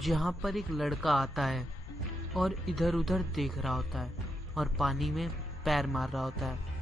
जहाँ पर एक लड़का आता है और इधर उधर देख रहा होता है और पानी में पैर मार रहा होता है।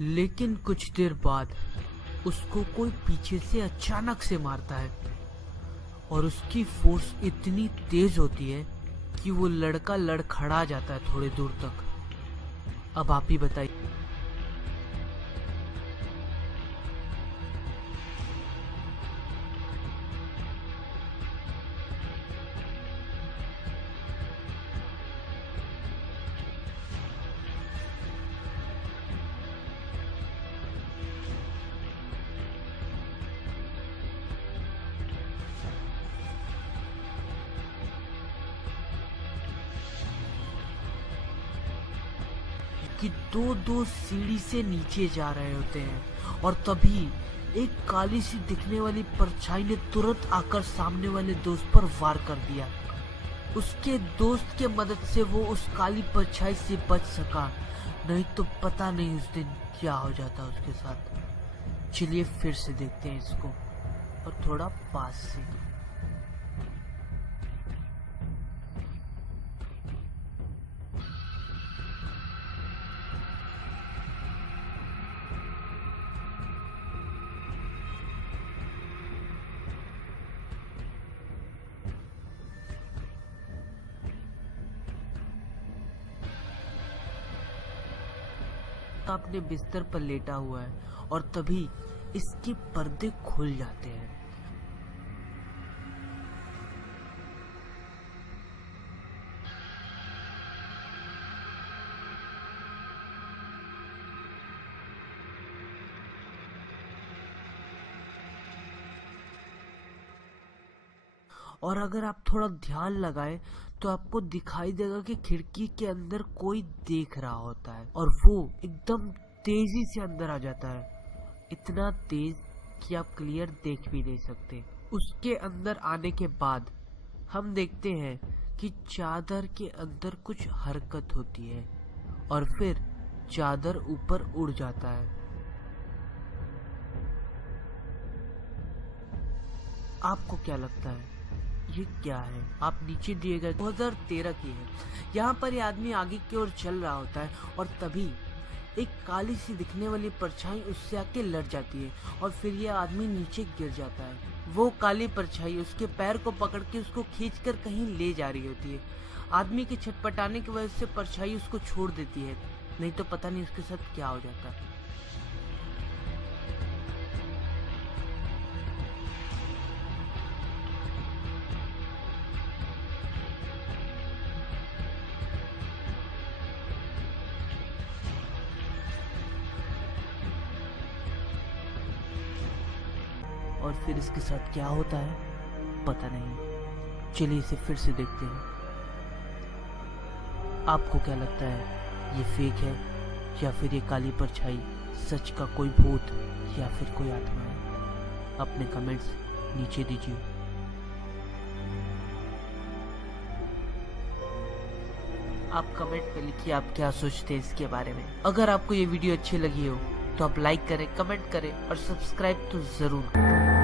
लेकिन कुछ देर बाद उसको कोई पीछे से अचानक से मारता है और उसकी फोर्स इतनी तेज होती है कि वो लड़का लड़खड़ा जाता है थोड़ी दूर तक। अब आप ही बताइए। कि दो दो सीढ़ी से नीचे जा रहे होते हैं और तभी एक काली सी दिखने वाली परछाई ने तुरंत आकर सामने वाले दोस्त पर वार कर दिया। उसके दोस्त के मदद से वो उस काली परछाई से बच सका, नहीं तो पता नहीं उस दिन क्या हो जाता उसके साथ। चलिए फिर से देखते हैं इसको और थोड़ा पास से। अपने बिस्तर पर लेटा हुआ है और तभी इसके पर्दे खुल जाते हैं। और अगर आप थोड़ा ध्यान लगाएं तो आपको दिखाई देगा कि खिड़की के अंदर कोई देख रहा होता है और वो एकदम तेजी से अंदर आ जाता है, इतना तेज कि आप क्लियर देख भी नहीं सकते। उसके अंदर आने के बाद हम देखते हैं कि चादर के अंदर कुछ हरकत होती है और फिर चादर ऊपर उड़ जाता है। आपको क्या लगता है ये क्या है? आप नीचे दिए गए 2013 की है। यहाँ पर ये आदमी आगे की ओर चल रहा होता है और तभी एक काली सी दिखने वाली परछाई उससे आके लड़ जाती है और फिर ये आदमी नीचे गिर जाता है। वो काली परछाई उसके पैर को पकड़ के उसको खींचकर कहीं ले जा रही होती है। आदमी के छटपटाने की वजह से परछाई उसको छोड़ देती है, नहीं तो पता नहीं उसके साथ क्या हो जाता। और फिर इसके साथ क्या होता है पता नहीं। चलिए इसे फिर से देखते हैं। आपको क्या लगता है ये फेक है या फिर ये काली परछाई सच का कोई भूत या फिर कोई आत्मा है? अपने कमेंट्स नीचे दीजिए। आप कमेंट में लिखिए आप क्या सोचते हैं इसके बारे में। अगर आपको ये वीडियो अच्छी लगी हो तो आप लाइक करें, कमेंट करें और सब्सक्राइब तो जरूर करें।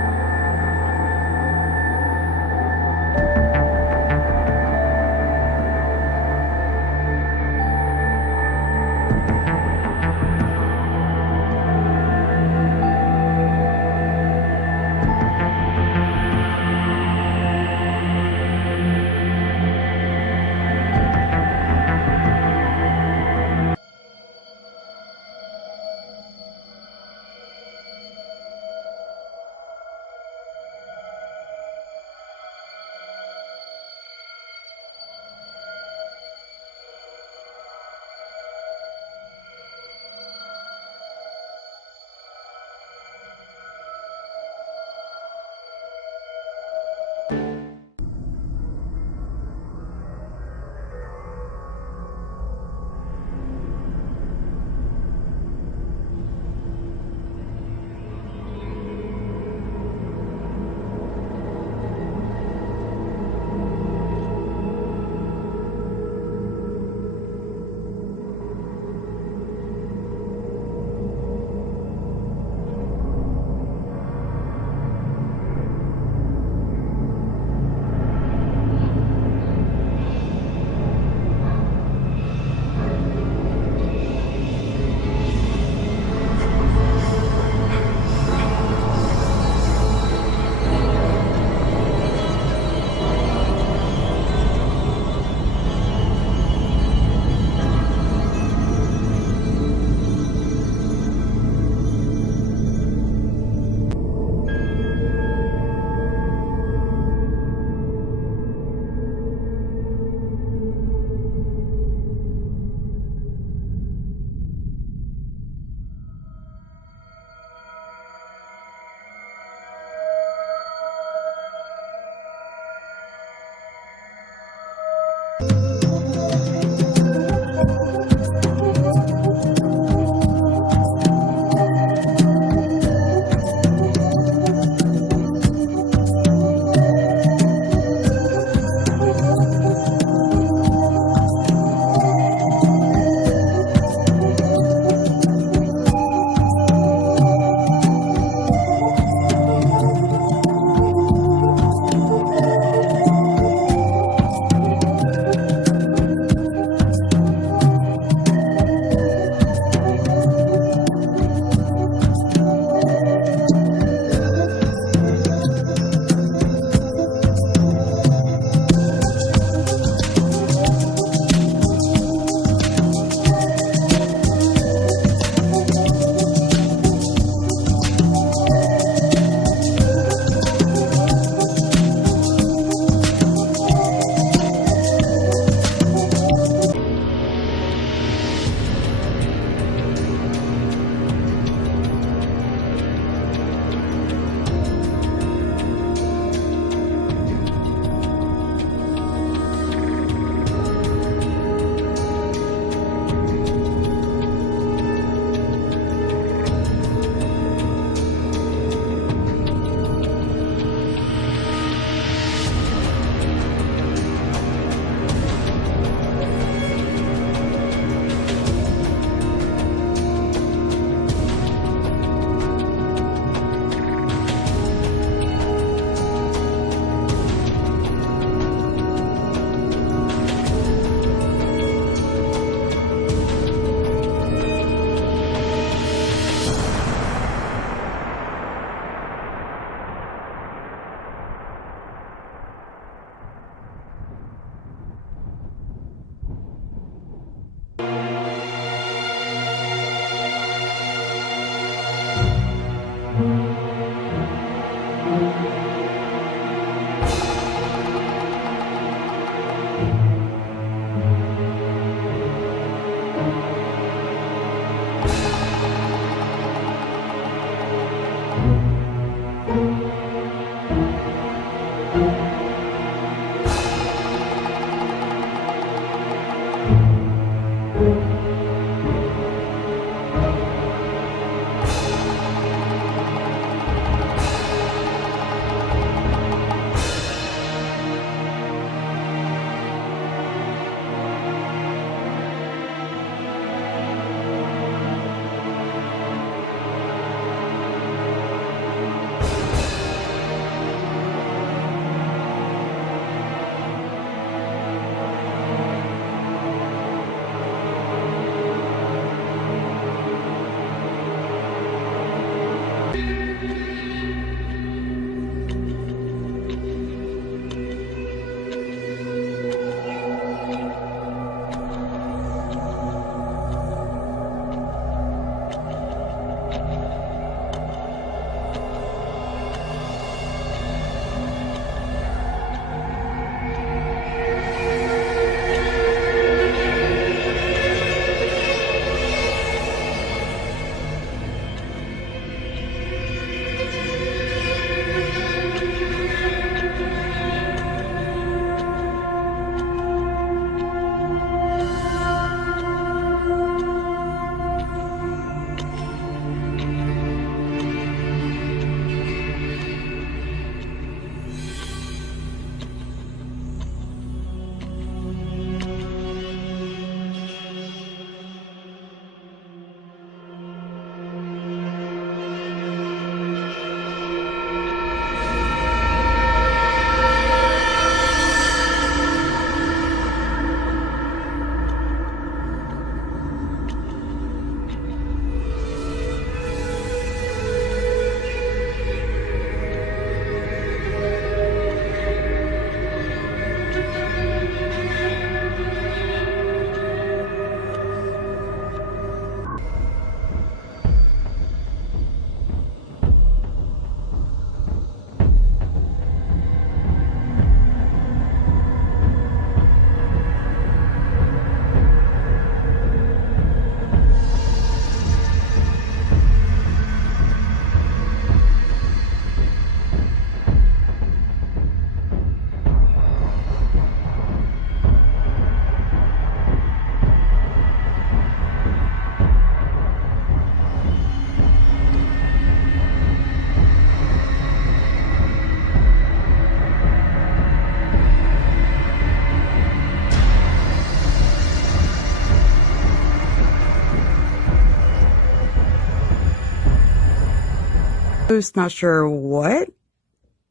Not sure what.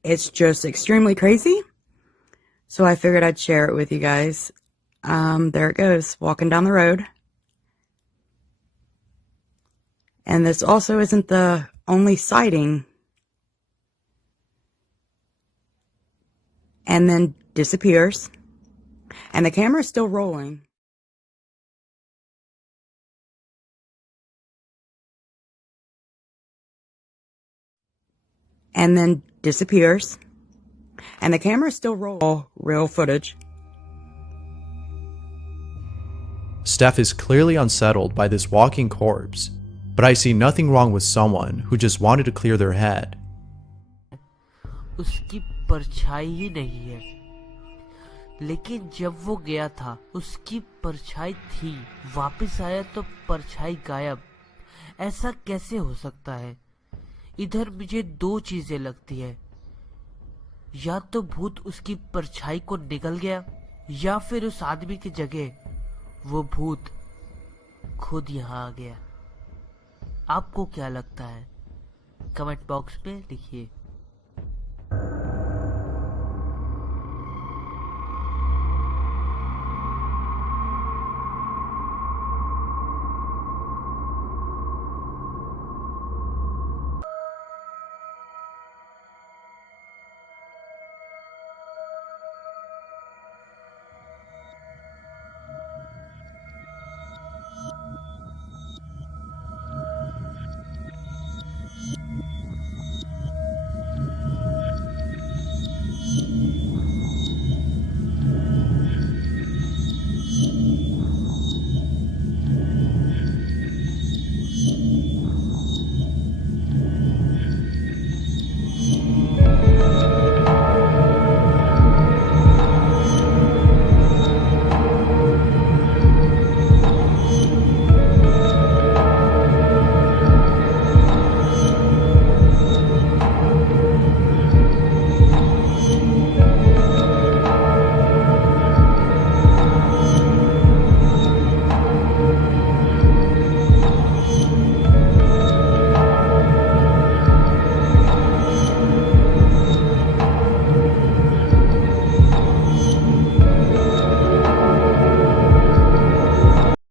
It's just extremely crazy. So I figured I'd share it with you guys. There it goes, walking down the road. And this also isn't the only sighting. And then disappears. And the camera's still rolling. And then disappears. And the camera's still rolling. Real footage. Steph is clearly unsettled by this walking corpse, but I see nothing wrong with someone who just wanted to clear their head. उसकी परछाई ही नहीं है, लेकिन जब वो गया था उसकी परछाई थी, वापस आया तो परछाई गायब। ऐसा कैसे हो सकता है? इधर मुझे दो चीजें लगती है, या तो भूत उसकी परछाई को निगल गया, या फिर उस आदमी की जगह वो भूत खुद यहाँ आ गया। आपको क्या लगता है? कमेंट बॉक्स में लिखिए।